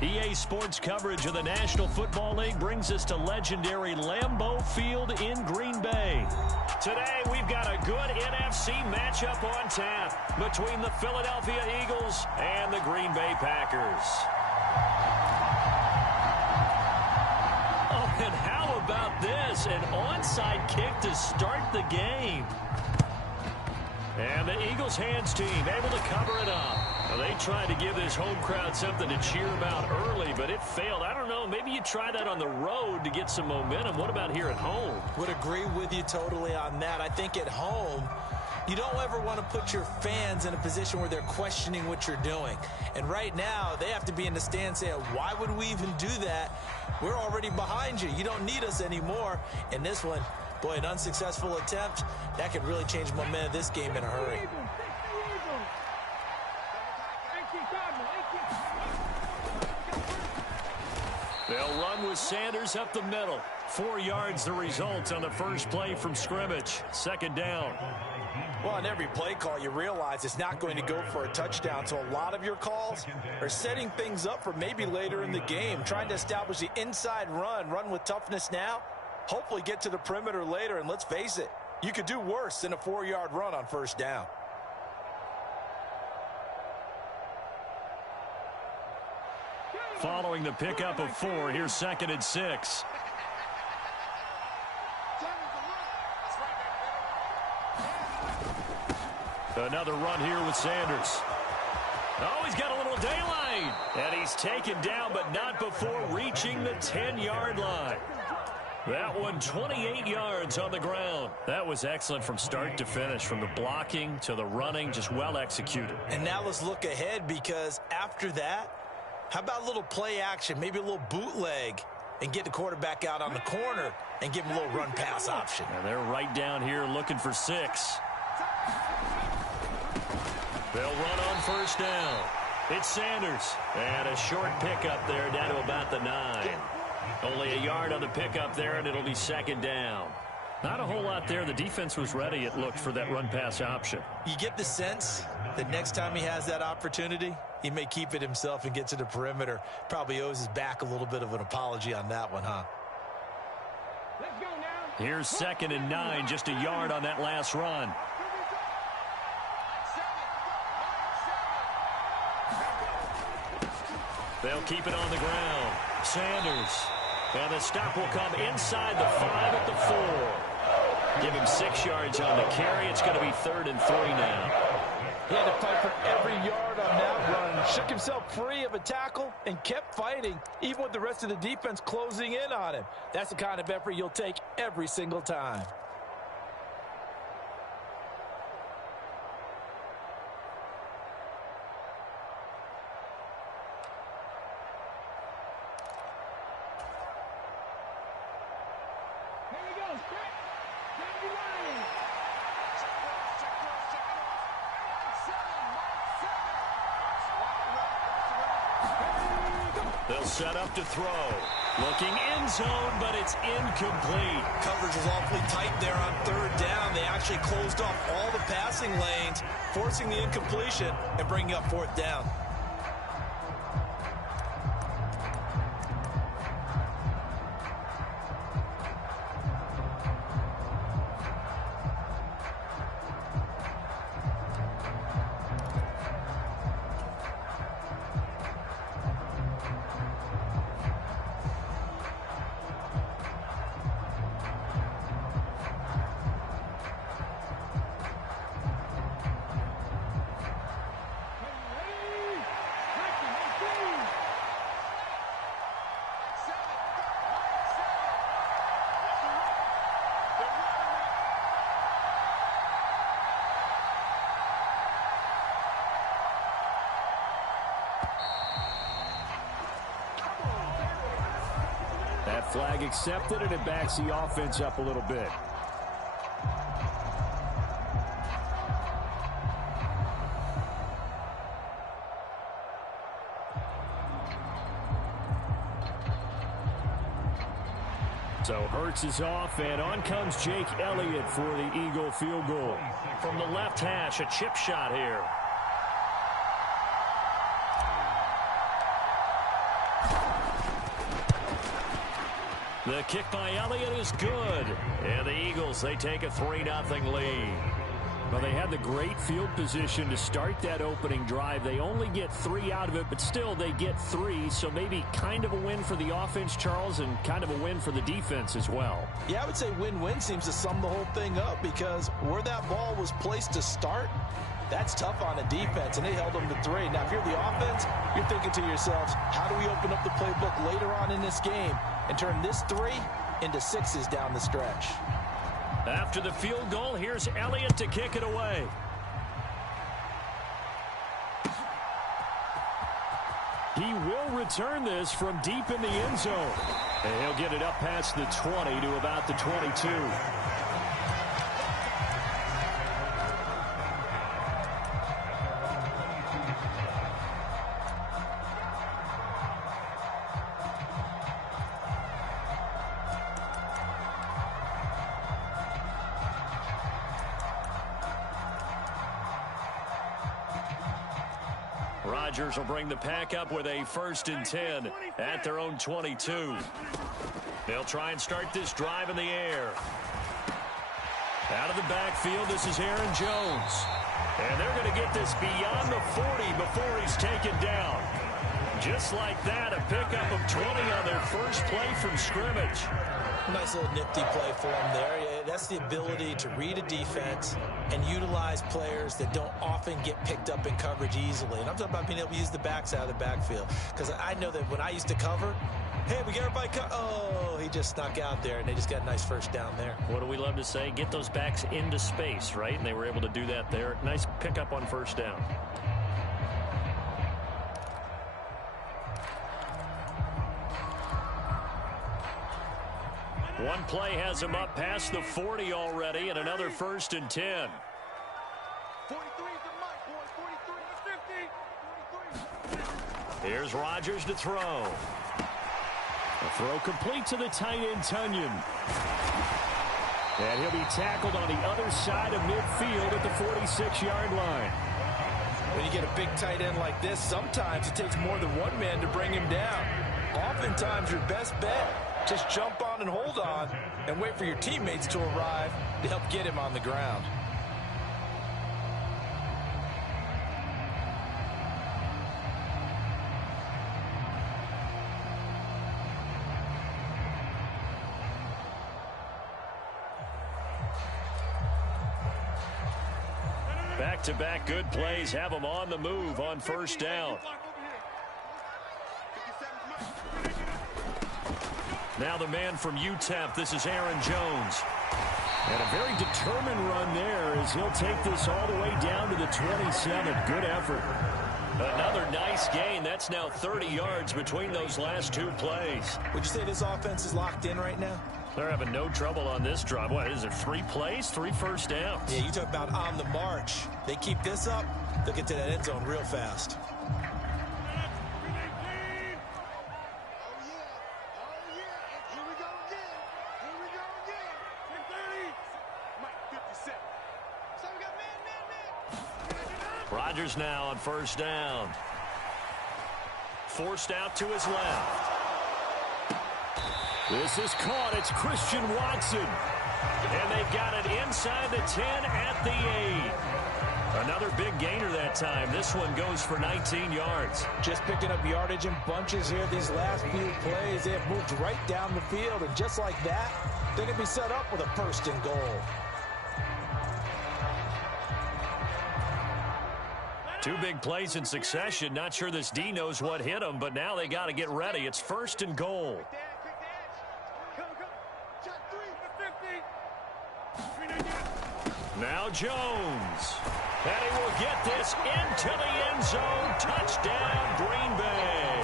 EA Sports coverage of the National Football League brings us to legendary Lambeau Field in Green Bay. Today, we've got a good NFC matchup on tap between the Philadelphia Eagles and the Green Bay Packers. Oh, and how about this? An onside kick to start the game. And the Eagles hands team able to cover it up. Well, they tried to give this home crowd something to cheer about early, but it failed. I don't know, maybe you try that on the road to get some momentum. What about here at home? Would agree with you totally on that. I think at home, you don't ever want to put your fans in a position where they're questioning what you're doing. And right now, they have to be in the stand saying, why would we even do that? We're already behind you. You don't need us anymore. And this one, boy, an unsuccessful attempt, that could really change momentum of this game in a hurry. They'll run with Sanders up the middle. 4 yards the result on the first play from scrimmage. Second down. Well, on every play call, you realize it's not going to go for a touchdown. So a lot of your calls are setting things up for maybe later in the game, trying to establish the inside run with toughness now, hopefully get to the perimeter later. And let's face it, you could do worse than a 4-yard run on first down. Following the pickup of 4, here's 2nd and 6. Another run here with Sanders. Oh, he's got a little daylight. And he's taken down, but not before reaching the 10-yard line. That one, 28 yards on the ground. That was excellent from start to finish, from the blocking to the running, just well executed. And now let's look ahead, because after that, how about a little play action, maybe a little bootleg, and get the quarterback out on the corner and give him a little run-pass option. And they're right down here looking for 6. They'll run on first down. It's Sanders. And a short pickup there down to about the 9. Only a yard on the pickup there, and it'll be 2nd down. Not a whole lot there. The defense was ready, it looked, for that run-pass option. You get the sense that next time he has that opportunity, he may keep it himself and get to the perimeter. Probably owes his back a little bit of an apology on that one, huh? Let's go now. Here's 2nd and 9, just a yard on that last run. They'll keep it on the ground. Sanders. And the stop will come inside the 5 at the 4. Give him 6 yards on the carry. It's going to be 3rd and 3 now. He had to fight for every yard on that run. Shook himself free of a tackle and kept fighting, even with the rest of the defense closing in on him. That's the kind of effort you'll take every single time. They'll set up to throw. Looking end zone, but it's incomplete. Coverage was awfully tight there on 3rd down. They actually closed off all the passing lanes, forcing the incompletion and bringing up 4th down. That flag accepted, and it backs the offense up a little bit. So Hurts is off, and on comes Jake Elliott for the Eagle field goal. From the left hash, a chip shot here. The kick by Elliott is good. And the Eagles, they take a 3-0 lead. Well, they had the great field position to start that opening drive. They only get 3 out of it, but still they get 3. So maybe kind of a win for the offense, Charles, and kind of a win for the defense as well. Yeah, I would say win-win seems to sum the whole thing up because where that ball was placed to start, that's tough on a defense, and they held them to 3. Now, if you're the offense, you're thinking to yourselves, how do we open up the playbook later on in this game and turn this 3 into 6s down the stretch? After the field goal, here's Elliott to kick it away. He will return this from deep in the end zone. And he'll get it up past the 20 to about the 22. Rodgers will bring the pack up with a 1st and 10 at their own 22. They'll try and start this drive in the air. Out of the backfield, this is Aaron Jones. And they're going to get this beyond the 40 before he's taken down. Just like that, a pickup of 20 on their first play from scrimmage. Nice little nifty play for him there. Yeah, that's the ability to read a defense and utilize players that don't often get picked up in coverage easily. And I'm talking about being able to use the backs out of the backfield. Because I know that when I used to cover, hey, we got everybody oh, he just snuck out there, and they just got a nice 1st down there. What do we love to say? Get those backs into space, right? And they were able to do that there. Nice pickup on 1st down. One play has him up past the 40 already, and another 1st and 10. 43 is the mark, boys. 43. 43. Here's Rodgers to throw. A throw complete to the tight end, Tunyon. And he'll be tackled on the other side of midfield at the 46-yard line. When you get a big tight end like this, sometimes it takes more than one man to bring him down. Oftentimes, your best bet, just jump on and hold on and wait for your teammates to arrive to help get him on the ground. Back-to-back good plays have them on the move on 1st down. Now the man from UTEP, this is Aaron Jones. And a very determined run there as he'll take this all the way down to the 27. Good effort. Another nice gain. That's now 30 yards between those last 2 plays. Would you say this offense is locked in right now? They're having no trouble on this drive. What is it, 3 plays, 3 first downs? Yeah, you talk about on the march. They keep this up, they'll get to that end zone real fast. Rodgers now on 1st down. Forced out to his left. This is caught. It's Christian Watson. And they've got it inside the 10 at the 8. Another big gainer that time. This one goes for 19 yards. Just picking up yardage in bunches here. These last few plays, they have moved right down the field. And just like that, they're going to be set up with a 1st and goal. 2 big plays in succession. Not sure this D knows what hit him, but now they got to get ready. It's 1st and goal. Now Jones. And he will get this into the end zone. Touchdown, Green Bay.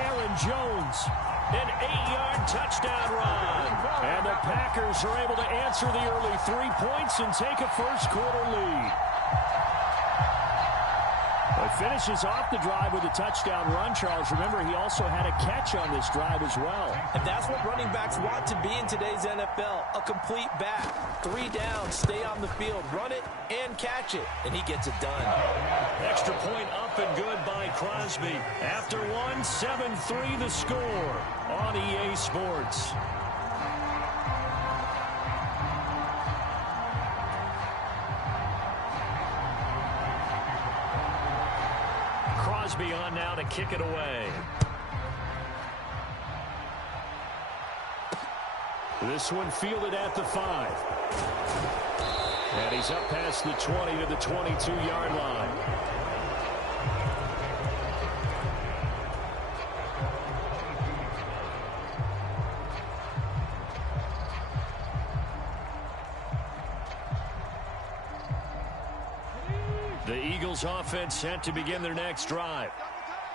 Aaron Jones, an 8-yard touchdown run. And the Packers are able to answer the early 3 points and take a 1st quarter lead. A finishes off the drive with a touchdown run, Charles. Remember, he also had a catch on this drive as well. And that's what running backs want to be in today's NFL, a complete back. 3 down, stay on the field, run it, and catch it. And he gets it done. Extra point up and good by Crosby. After one, 7-3 the score on EA Sports. Crosby on now to kick it away. This one fielded at the 5. And he's up past the 20 to the 22-yard line. The Eagles offense set to begin their next drive.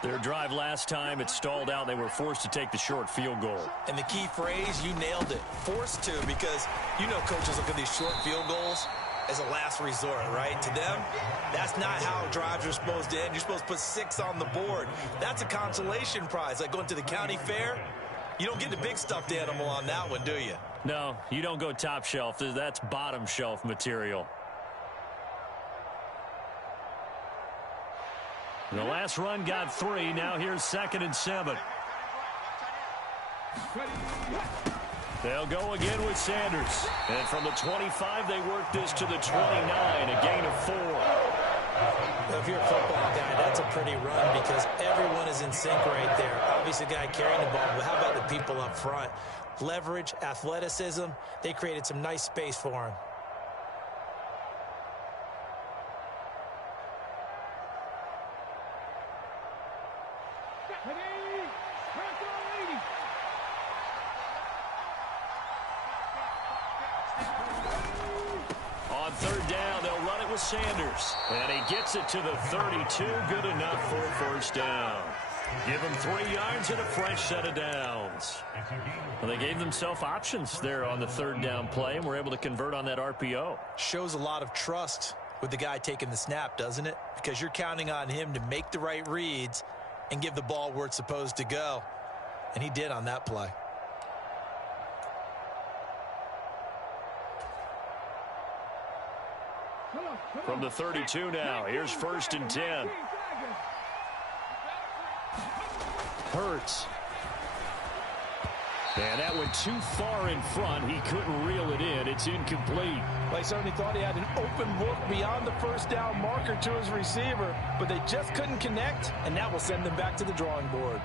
Their drive last time, it stalled out. They were forced to take the short field goal. And the key phrase, you nailed it, forced to, because you know coaches look at these short field goals as a last resort, right? To them, that's not how drives are supposed to end. You're supposed to put 6 on the board. That's a consolation prize, like going to the county fair. You don't get the big stuffed animal on that one, do you? No, you don't go top shelf. That's bottom shelf material. The last run got 3. Now here's 2nd and 7. They'll go again with Sanders. And from the 25, they work this to the 29, a gain of 4. If you're a football guy, that's a pretty run because everyone is in sync right there. Obviously, the guy carrying the ball, but how about the people up front? Leverage, athleticism, they created some nice space for him. On 3rd down, they'll run it with Sanders. And he gets it to the 32. Good enough for a 1st down. Give him 3 yards and a fresh set of downs. Well, they gave themselves options there on the 3rd down play and were able to convert on that RPO. Shows a lot of trust with the guy taking the snap, doesn't it? Because you're counting on him to make the right reads and give the ball where it's supposed to go. And he did on that play. From the 32 now, here's 1st and 10. Hurts. And that went too far in front. He couldn't reel it in. It's incomplete. They certainly thought he had an open look beyond the 1st down marker to his receiver, but they just couldn't connect, and that will send them back to the drawing board.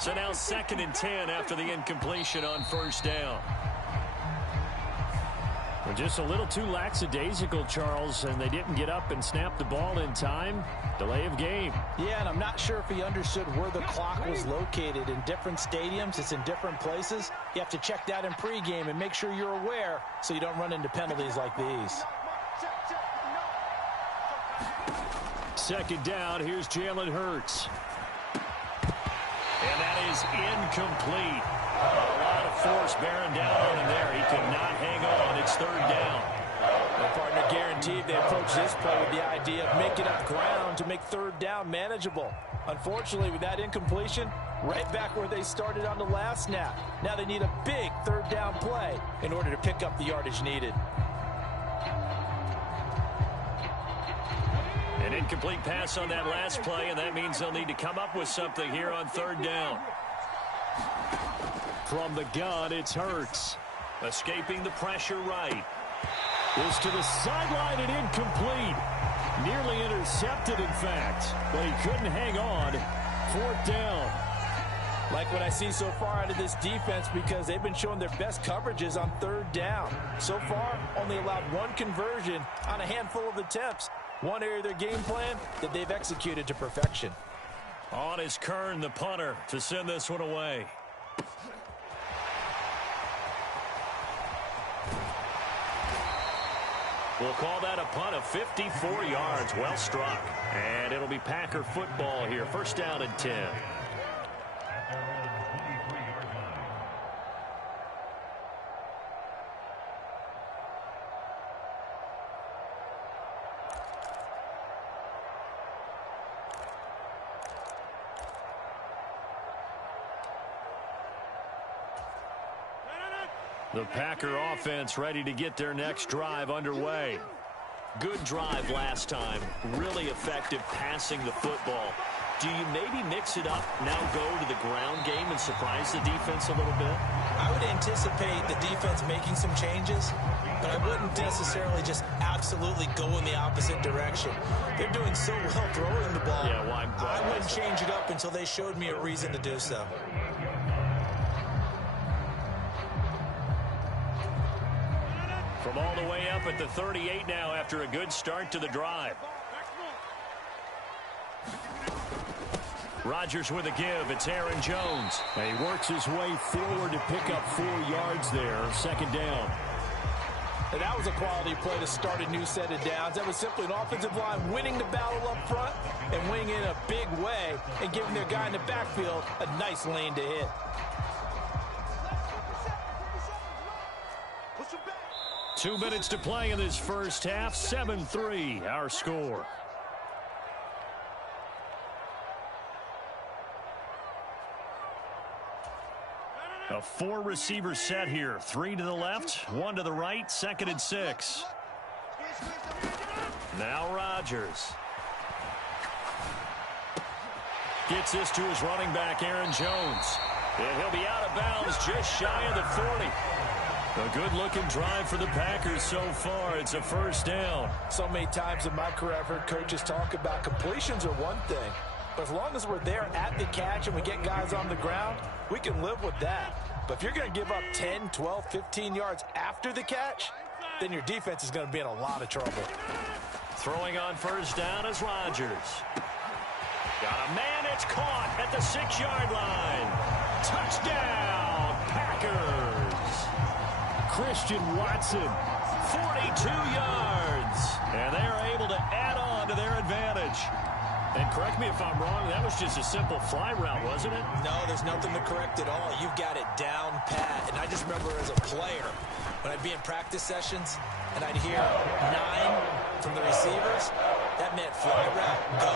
So now 2nd and 10 after the incompletion on 1st down. Well, just a little too lackadaisical, Charles, and they didn't get up and snap the ball in time. Delay of game. Yeah, and I'm not sure if he understood where the clock was located. In different stadiums, it's in different places. You have to check that in pregame and make sure you're aware so you don't run into penalties like these. 2nd down, here's Jalen Hurts. And that is incomplete. A lot of force bearing down on him there. He could not hang on. It's 3rd down. My partner guaranteed they approach this play with the idea of making up ground to make 3rd down manageable. Unfortunately, with that incompletion, right back where they started on the last snap. Now they need a big 3rd down play in order to pick up the yardage needed. An incomplete pass on that last play, and that means they'll need to come up with something here on 3rd down. From the gun, it's Hurts. Escaping the pressure right. Is to the sideline and incomplete. Nearly intercepted, in fact, but he couldn't hang on. 4th down. Like what I see so far out of this defense because they've been showing their best coverages on third down. So far, only allowed one conversion on a handful of attempts. One area of their game plan that they've executed to perfection. On is Kern, the punter, to send this one away. We'll call that a punt of 54 yards. Well struck. And it'll be Packer football here. First down and 10. The Packer offense ready to get their next drive underway. Good drive last time. Really effective passing the football. Do you maybe mix it up, now go to the ground game and surprise the defense a little bit? I would anticipate the defense making some changes, but I wouldn't necessarily just absolutely go in the opposite direction. They're doing so well throwing the ball. Yeah, why I wouldn't change it up until they showed me a reason to do so. From all the way up at the 38 now after a good start to the drive. Rodgers with a give. It's Aaron Jones. And he works his way forward to pick up 4 yards there. Second down. And that was a quality play to start a new set of downs. That was simply an offensive line winning the battle up front and winning in a big way and giving their guy in the backfield a nice lane to hit. Push him back. 2 minutes to play in this first half. 7-3, our score. A 4-receiver set here. 3 to the left, 1 to the right, 2nd and 6. Now Rodgers. Gets this to his running back, Aaron Jones. And he'll be out of bounds just shy of the 40. A good-looking drive for the Packers so far. It's a first down. So many times in my career I've heard coaches talk about completions are one thing. But as long as we're there at the catch and we get guys on the ground, we can live with that. But if you're going to give up 10, 12, 15 yards after the catch, then your defense is going to be in a lot of trouble. Throwing on first down is Rodgers. Got a man, it's caught at the 6-yard line. Touchdown, Packers. Christian Watson, 42 yards. And they are able to add on to their advantage. And correct me if I'm wrong, that was just a simple fly route, wasn't it? No, there's nothing to correct at all. You've got it down pat. And I just remember as a player, when I'd be in practice sessions and I'd hear 9 from the receivers, that meant fly route, go,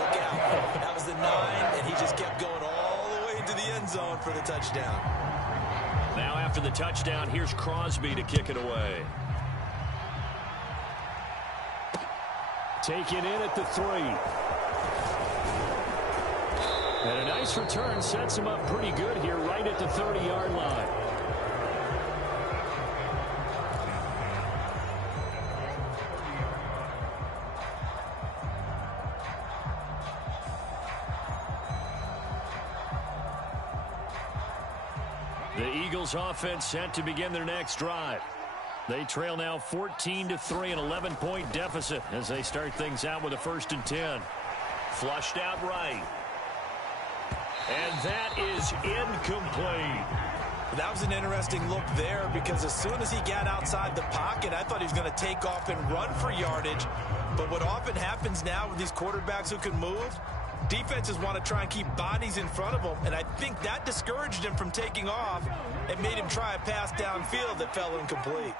look out. That was the 9, and he just kept going all the way into the end zone for the touchdown. Now after the touchdown, here's Crosby to kick it away. Taken in at the 3. And a nice return sets him up pretty good here right at the 30-yard line. The Eagles offense set to begin their next drive. They trail now 14-3, an 11-point deficit as they start things out with a 1st and 10. Flushed out right. And that is incomplete. That was an interesting look there because as soon as he got outside the pocket, I thought he was going to take off and run for yardage. But what often happens now with these quarterbacks who can move, defenses want to try and keep bodies in front of them, and I think that discouraged him from taking off and made him try a pass downfield that fell incomplete.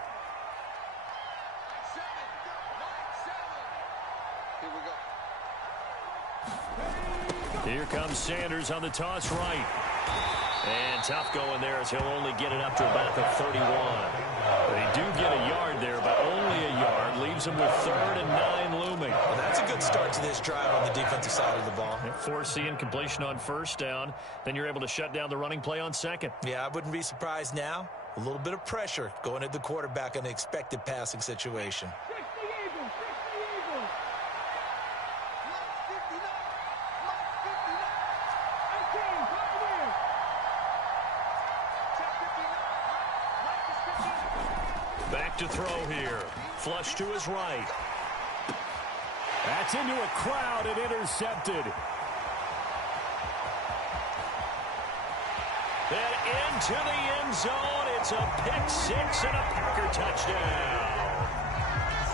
Here comes Sanders on the toss right. And tough going there as he'll only get it up to about the 31. They do get a yard there, but only a yard. Leaves them with 3rd and 9 looming. Well, that's a good start to this drive on the defensive side of the ball. Force the incompletion on first down. Then you're able to shut down the running play on 2nd. Yeah, I wouldn't be surprised now. A little bit of pressure going at the quarterback in an expected passing situation. back to throw here. Flush to his right. That's into a crowd and intercepted. And into the end zone. It's a pick six and a Packer touchdown.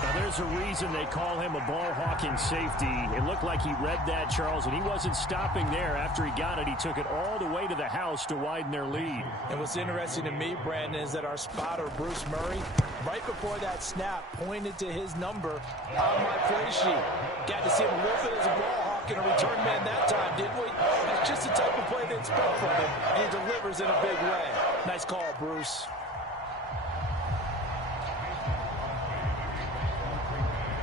Now, there's a reason they call him a ball-hawking safety. It looked like he read that, Charles, and he wasn't stopping there. After he got it, he took it all the way to the house to widen their lead. And what's interesting to me, Brandon, is that our spotter, Bruce Murray, right before that snap, pointed to his number on my play sheet. Got to see him a little bit as a ball-hawk and a return man that time, didn't we? That's just the type of play they expect from him, and he delivers in a big way. Nice call, Bruce.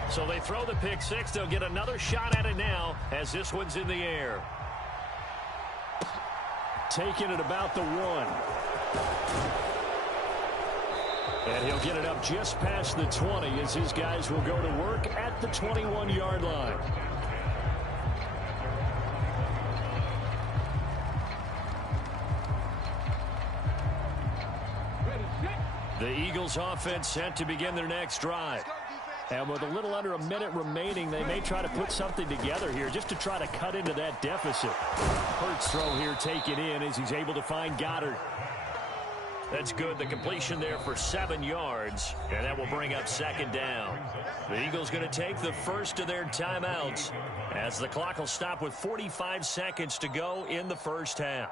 So they throw the pick six. They'll get another shot at it now as this one's in the air. Taking it about the 1. And he'll get it up just past the 20 as his guys will go to work at the 21-yard line. The Eagles offense set to begin their next drive. And with a little under a minute remaining, they may try to put something together here just to try to cut into that deficit. Hurts throw here taken in as he's able to find Goddard. That's good. The completion there for 7 yards, and that will bring up second down. The Eagles going to take the first of their timeouts as the clock will stop with 45 seconds to go in the first half.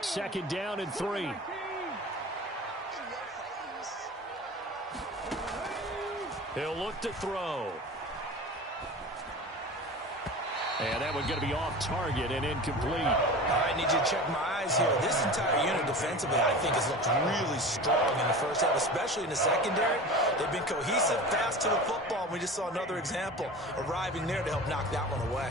Second down and 3. He'll look to throw. And that one's going to be off target and incomplete. I need you to check my eyes here. This entire unit defensively, I think, has looked really strong in the first half, especially in the secondary. They've been cohesive, fast to the football. We just saw another example arriving there to help knock that one away.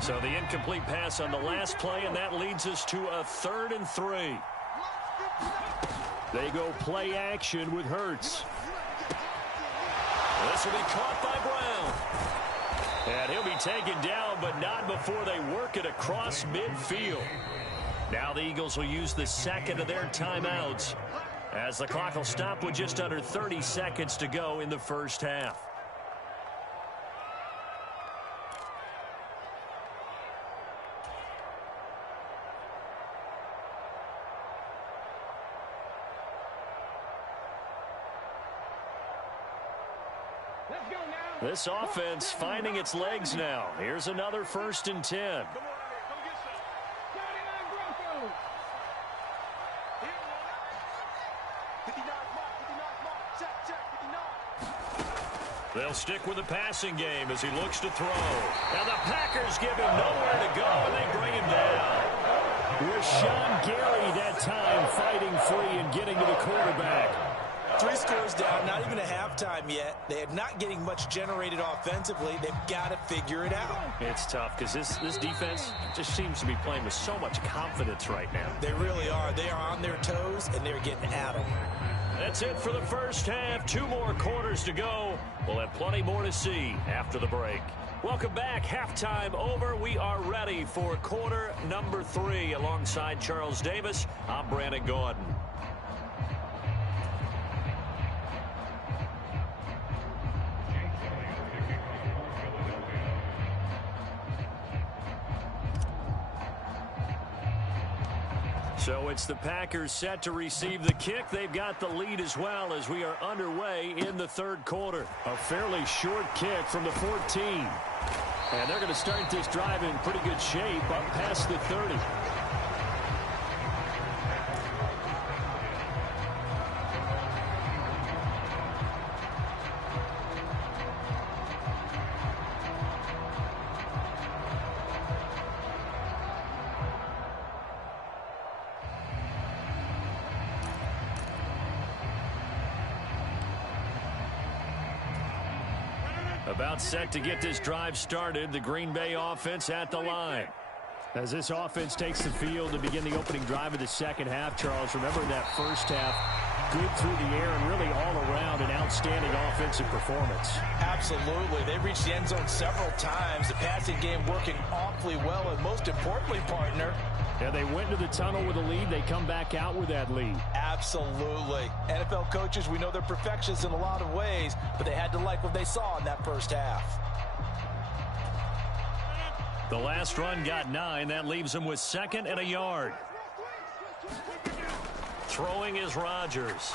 So the incomplete pass on the last play, and that leads us to a 3rd and 3. They go play action with Hurts. This will be caught by Brown. And he'll be taken down, but not before they work it across midfield. Now the Eagles will use the second of their timeouts as the clock will stop with just under 30 seconds to go in the first half. This offense finding its legs now. Here's another 1st and 10. They'll stick with the passing game as he looks to throw. Now the Packers give him nowhere to go, and they bring him down. Rashawn Gary that time fighting free and getting to the quarterback. 3 scores down, not even a halftime yet. They are not getting much generated offensively. They've got to figure it out. It's tough because this defense just seems to be playing with so much confidence right now. They really are. They are on their toes, and they're getting at them. That's it for the first half. 2 more quarters to go. We'll have plenty more to see after the break. Welcome back. Halftime over. We are ready for quarter number 3. Alongside Charles Davis, I'm Brandon Gordon. So it's the Packers set to receive the kick. They've got the lead as well as we are underway in the 3rd quarter. A fairly short kick from the 14. And they're going to start this drive in pretty good shape up past the 30. About set to get this drive started. The Green Bay offense at the line. As this offense takes the field to begin the opening drive of the second half, Charles, remember that first half, good through the air and really all around an outstanding offensive performance. Absolutely. They reached the end zone several times. The passing game working awfully well, and most importantly, partner, yeah, they went into the tunnel with a lead. They come back out with that lead. Absolutely. NFL coaches, we know they're perfectionists in a lot of ways, but they had to like what they saw in that first half. The last run got 9. That leaves them with 2nd and a yard. Throwing is Rodgers.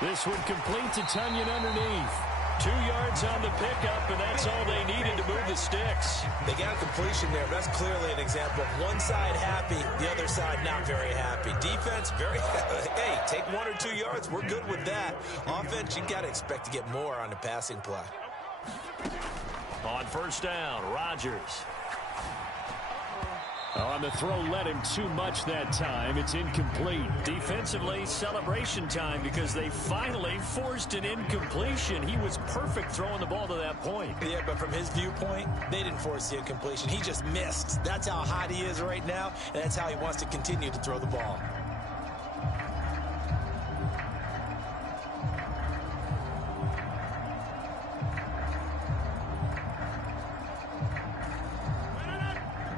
This one complete to Tunyon underneath. 2 yards on the pickup, and that's all they needed to move the sticks. They got a completion there, but that's clearly an example of one side happy, the other side not very happy. Defense, very happy. Hey, take 1 or 2 yards. We're good with that. Offense, you got to expect to get more on the passing play. On first down, Rodgers. On the throw, led him too much that time. It's incomplete. Defensively, celebration time because they finally forced an incompletion. He was perfect throwing the ball to that point. Yeah, but from his viewpoint, they didn't force the incompletion. He just missed. That's how hot he is right now, and that's how he wants to continue to throw the ball.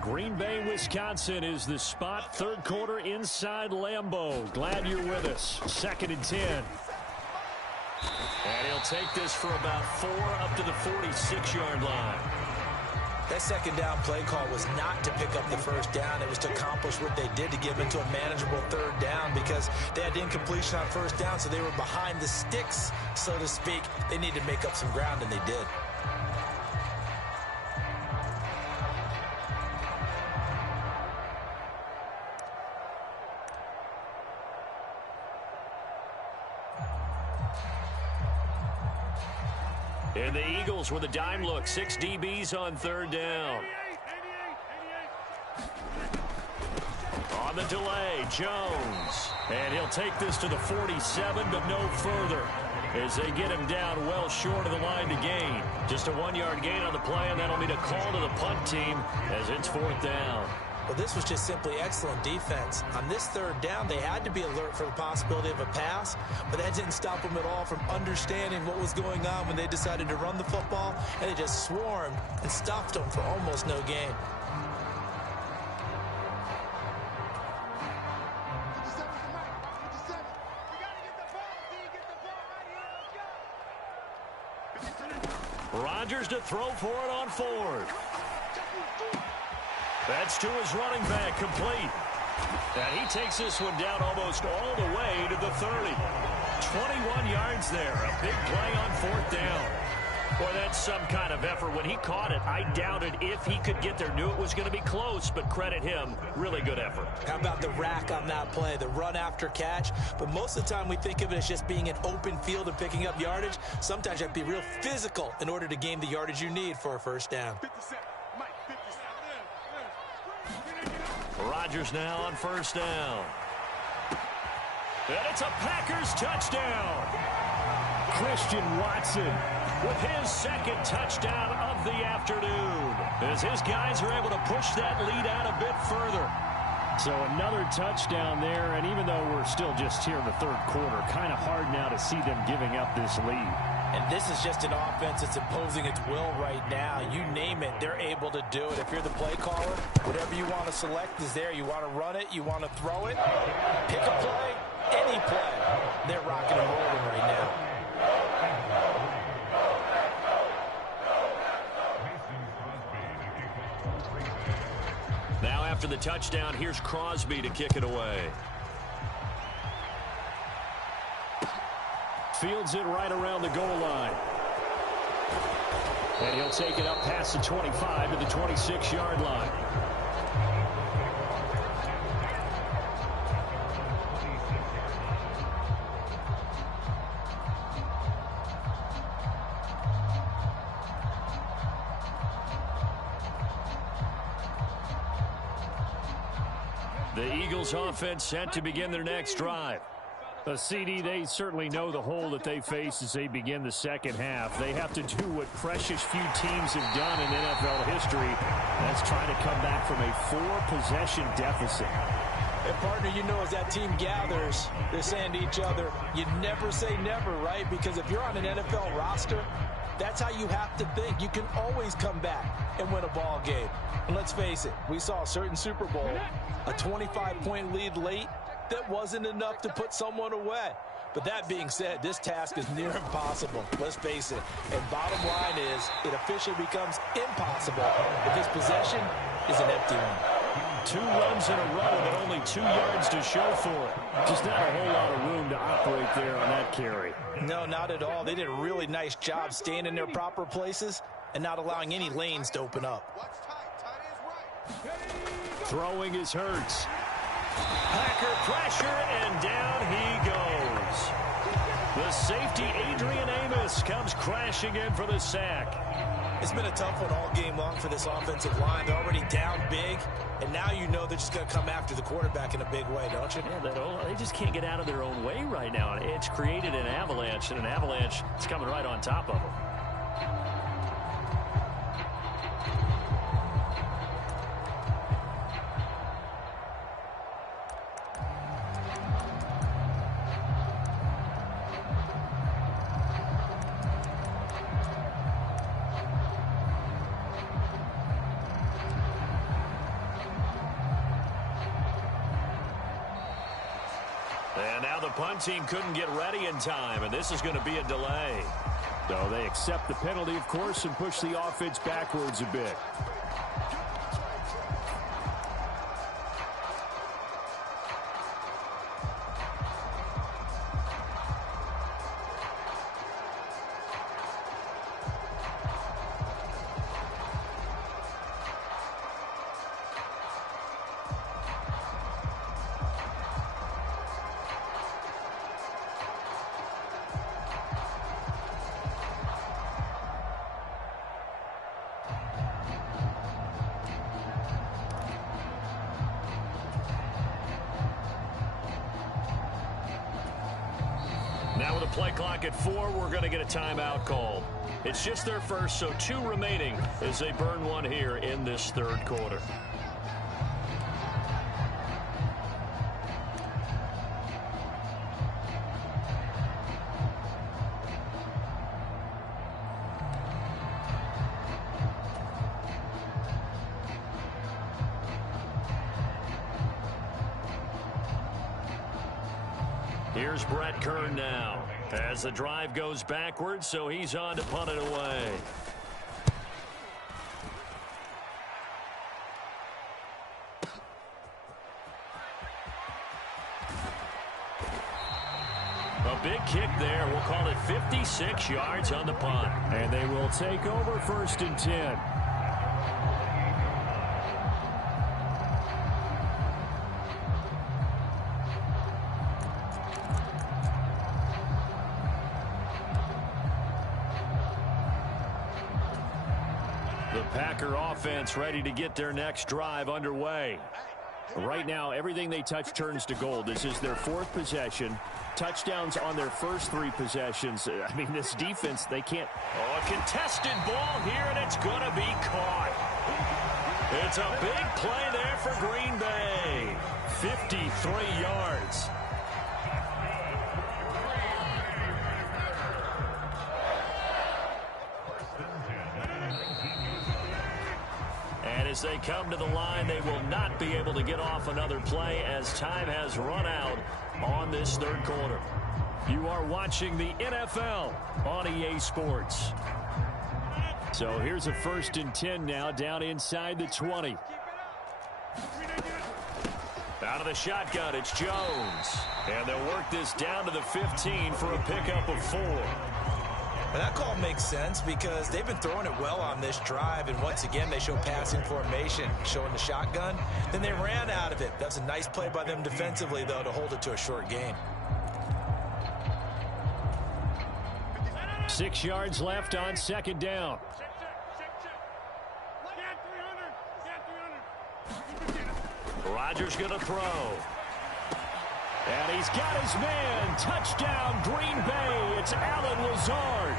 Green Bay, Wisconsin is the spot. Third quarter inside Lambeau. Glad you're with us. 2nd and 10. And he'll take this for about 4 up to the 46-yard line. That second down play call was not to pick up the first down. It was to accomplish what they did to get them into a manageable third down because they had incompletion on first down, so they were behind the sticks, so to speak. They needed to make up some ground, and they did. And the Eagles with a dime look. 6 DBs on third down. On the delay, Jones. And he'll take this to the 47, but no further, as they get him down well short of the line to gain. Just a 1-yard gain on the play, and that'll be a call to the punt team as it's 4th down. Well, this was just simply excellent defense. On this third down, they had to be alert for the possibility of a pass, but that didn't stop them at all from understanding what was going on when they decided to run the football, and they just swarmed and stuffed them for almost no gain. Rodgers to throw for it on 4th. That's to his running back, complete. And he takes this one down almost all the way to the 30. 21 yards there. A big play on 4th down. Boy, that's some kind of effort. When he caught it, I doubted if he could get there. Knew it was going to be close, but credit him. Really good effort. How about the rack on that play, the run after catch? But most of the time we think of it as just being an open field and picking up yardage. Sometimes you have to be real physical in order to gain the yardage you need for a first down. Rodgers now on first down. And it's a Packers touchdown. Christian Watson with his 2nd touchdown of the afternoon, as his guys are able to push that lead out a bit further. So another touchdown there, and even though we're still just here in the third quarter, kind of hard now to see them giving up this lead. And this is just an offense that's imposing its will right now. You name it, they're able to do it. If you're the play caller, whatever you want to select is there. You want to run it, you want to throw it, pick a play, any play. They're rocking and rolling right now. Now after the touchdown, here's Crosby to kick it away. Fields it right around the goal line. And he'll take it up past the 25 to the 26-yard line. The Eagles offense set to begin their next drive. The CD, they certainly know the hole that they face as they begin the second half. They have to do what precious few teams have done in NFL history. That's trying to come back from a 4-possession deficit. And, partner, you know, as that team gathers, they're saying to each other, you never say never, right? Because if you're on an NFL roster, that's how you have to think. You can always come back and win a ball game. And let's face it, we saw a certain Super Bowl, a 25-point lead late, that wasn't enough to put someone away. But that being said, this task is near impossible. Let's face it. And bottom line is, it officially becomes impossible if this possession is an empty one. 2 runs in a row, but only 2 yards to show for it. Just not a whole lot of room to operate there on that carry. No, not at all. They did a really nice job staying in their proper places and not allowing any lanes to open up. Throwing is Hurts. Packer pressure, and down he goes. The safety, Adrian Amos, comes crashing in for the sack. It's been a tough one all game long for this offensive line. They're already down big, and now you know they're just going to come after the quarterback in a big way, don't you? Yeah, they just can't get out of their own way right now. It's created an avalanche, and an avalanche is coming right on top of them. And now the punt team couldn't get ready in time, and this is going to be a delay. So they accept the penalty, of course, and push the offense backwards a bit. Now with a play clock at 4, we're going to get a timeout call. It's just their first, so 2 remaining as they burn one here in this third quarter. Here's Brett Kern now as the drive goes backwards, so he's on to punt it away. A big kick there. We'll call it 56 yards on the punt. And they will take over 1st and 10. The Packer offense ready to get their next drive underway. Right now, everything they touch turns to gold. This is their 4th possession. Touchdowns on their first 3 possessions. I mean, this defense, they can't. Oh, a contested ball here, and it's going to be caught. It's a big play there for Green Bay. 53 yards. And as they come to the line, they will not be able to get off another play as time has run out on this third quarter. You are watching the NFL on EA Sports. So here's a 1st and 10 now down inside the 20. Out of the shotgun, it's Jones. And they'll work this down to the 15 for a pickup of 4. And that call makes sense because they've been throwing it well on this drive, and once again they show passing formation, showing the shotgun. Then they ran out of it. That's a nice play by them defensively, though, to hold it to a short gain. 6 yards left on 2nd down. Rodgers going to throw. And he's got his man. Touchdown, Green Bay. It's Allen Lazard.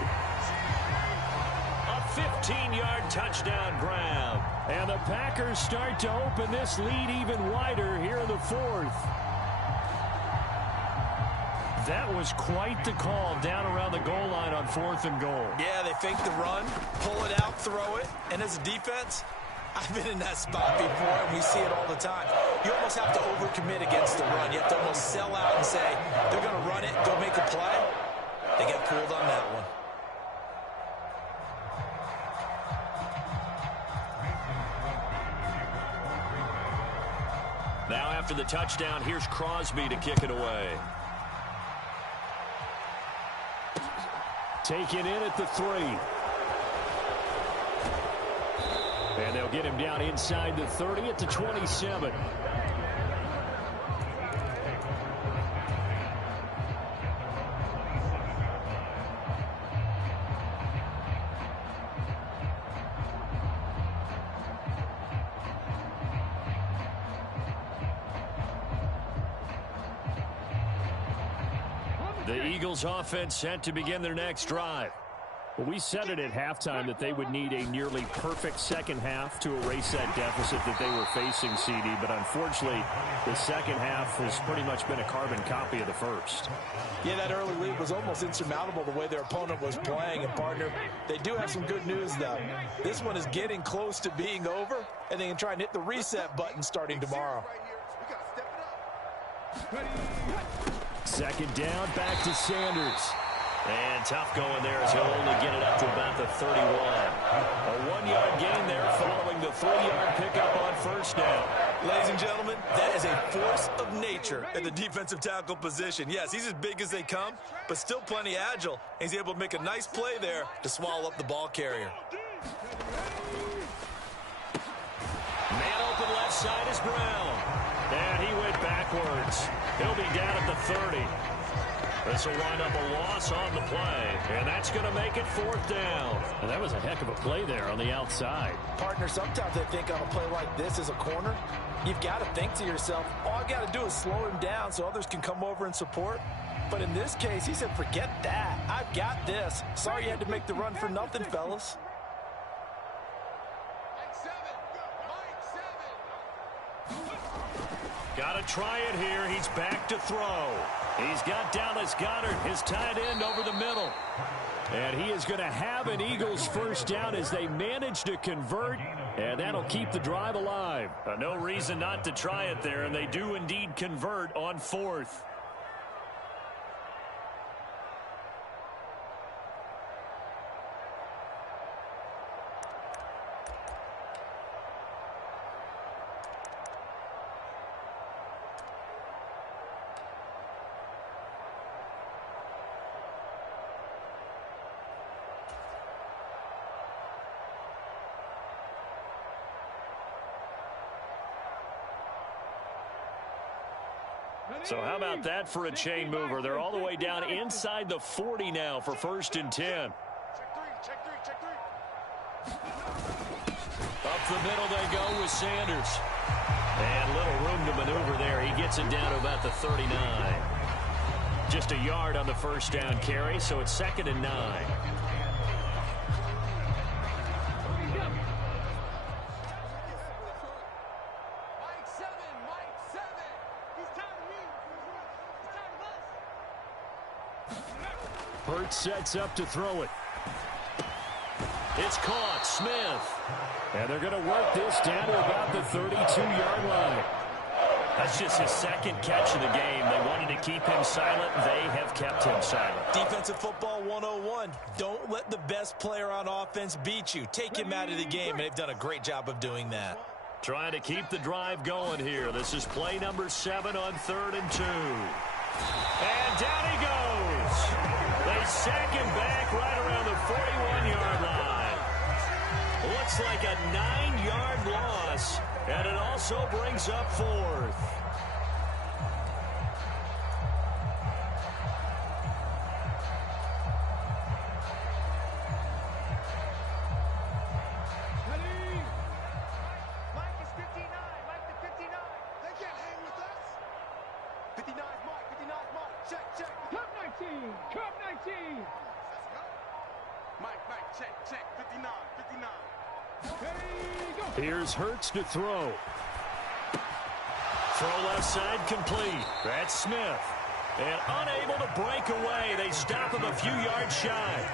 A 15-yard touchdown grab. And the Packers start to open this lead even wider here in the fourth. That was quite the call down around the goal line on 4th and goal. Yeah, they fake the run, pull it out, throw it. And as a defense, I've been in that spot before, and we see it all the time. You almost have to overcommit against the run. You have to almost sell out and say, they're going to run it, go make a play. They got pulled on that one. Now after the touchdown, here's Crosby to kick it away. Taken in at the 3. And they'll get him down inside the 30 at the 27. The Eagles offense set to begin their next drive. Well, we said it at halftime that they would need a nearly perfect second half to erase that deficit that they were facing, CD. But unfortunately, the second half has pretty much been a carbon copy of the first. Yeah, that early lead was almost insurmountable the way their opponent was playing. And, partner, they do have some good news, though. This one is getting close to being over, and they can try and hit the reset button starting tomorrow. Second down, back to Sanders. And tough going there as he'll only get it up to about the 31. A 1-yard gain there following the 3-yard pickup on first down. Ladies and gentlemen, that is a force of nature at the defensive tackle position. Yes, he's as big as they come, but still plenty agile. He's able to make a nice play there to swallow up the ball carrier. Man open left side is Brown. And he went backwards. He'll be down at the 30. This will wind up a loss on the play, and that's going to make it 4th down. And that was a heck of a play there on the outside. Partner, sometimes they think on a play like this as a corner, you've got to think to yourself, all I got to do is slow him down so others can come over and support. But in this case, he said, forget that. I've got this. Sorry you had to make the run for nothing, fellas. Got to try it here. He's back to throw. He's got Dallas Goedert, his tight end, over the middle. And he is going to have an Eagles first down as they manage to convert, and that'll keep the drive alive. No reason not to try it there, and they do indeed convert on 4th. So how about that for a chain mover? They're all the way down inside the 40 now for 1st and 10. Check three. Up the middle they go with Sanders. And little room to maneuver there. He gets it down to about the 39. Just a yard on the first down carry, so it's 2nd and 9. Hurt sets up to throw it. It's caught. Smith. And they're going to work this down to about the 32-yard line. That's just his 2nd catch of the game. They wanted to keep him silent. They have kept him silent. Defensive football 101. Don't let the best player on offense beat you. Take him out of the game, and they've done a great job of doing that. Trying to keep the drive going here. This is play number 7 on 3rd and 2. And down he goes. They sack him back right around the 41-yard line. Looks like a 9-yard loss, and it also brings up 4th. Mike is 59. Mike to 59. They can't hang with us. 59 Mike. Here's Hurts to throw. Throw left side complete. That's Smith. And unable to break away. They stop him a few yards shy.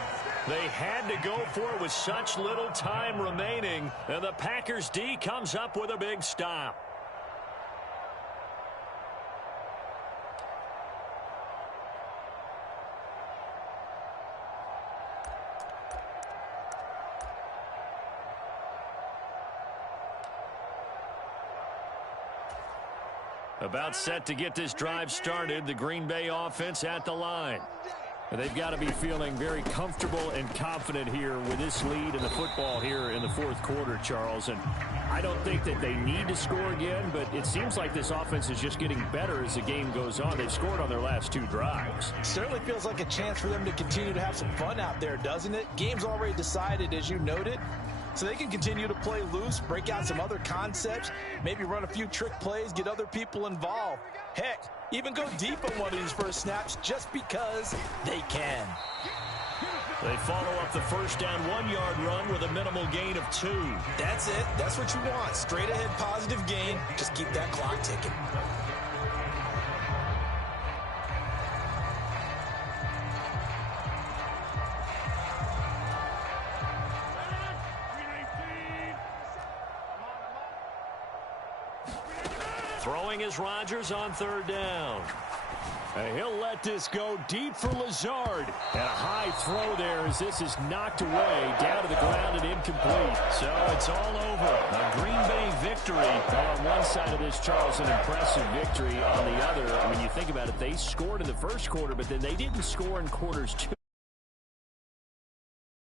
They had to go for it with such little time remaining. And the Packers D comes up with a big stop. About set to get this drive started. The Green Bay offense at the line. They've got to be feeling very comfortable and confident here with this lead in the football here in the fourth quarter, Charles. And I don't think that they need to score again, but it seems like this offense is just getting better as the game goes on. They've scored on their last 2 drives. Certainly feels like a chance for them to continue to have some fun out there, doesn't it? Game's already decided, as you noted. So they can continue to play loose, break out some other concepts, maybe run a few trick plays, get other people involved. Heck, even go deep on one of these first snaps just because they can. They follow up the first down 1-yard run with a minimal gain of 2. That's it. That's what you want. Straight ahead positive gain. Just keep that clock ticking. Throwing is Rodgers on 3rd down. And he'll let this go deep for Lazard. And a high throw there as this is knocked away, down to the ground and incomplete. So it's all over. A Green Bay victory. Well, on one side of this, Charles, an impressive victory. On the other, when you think about it, they scored in the first quarter, but then they didn't score in quarters 2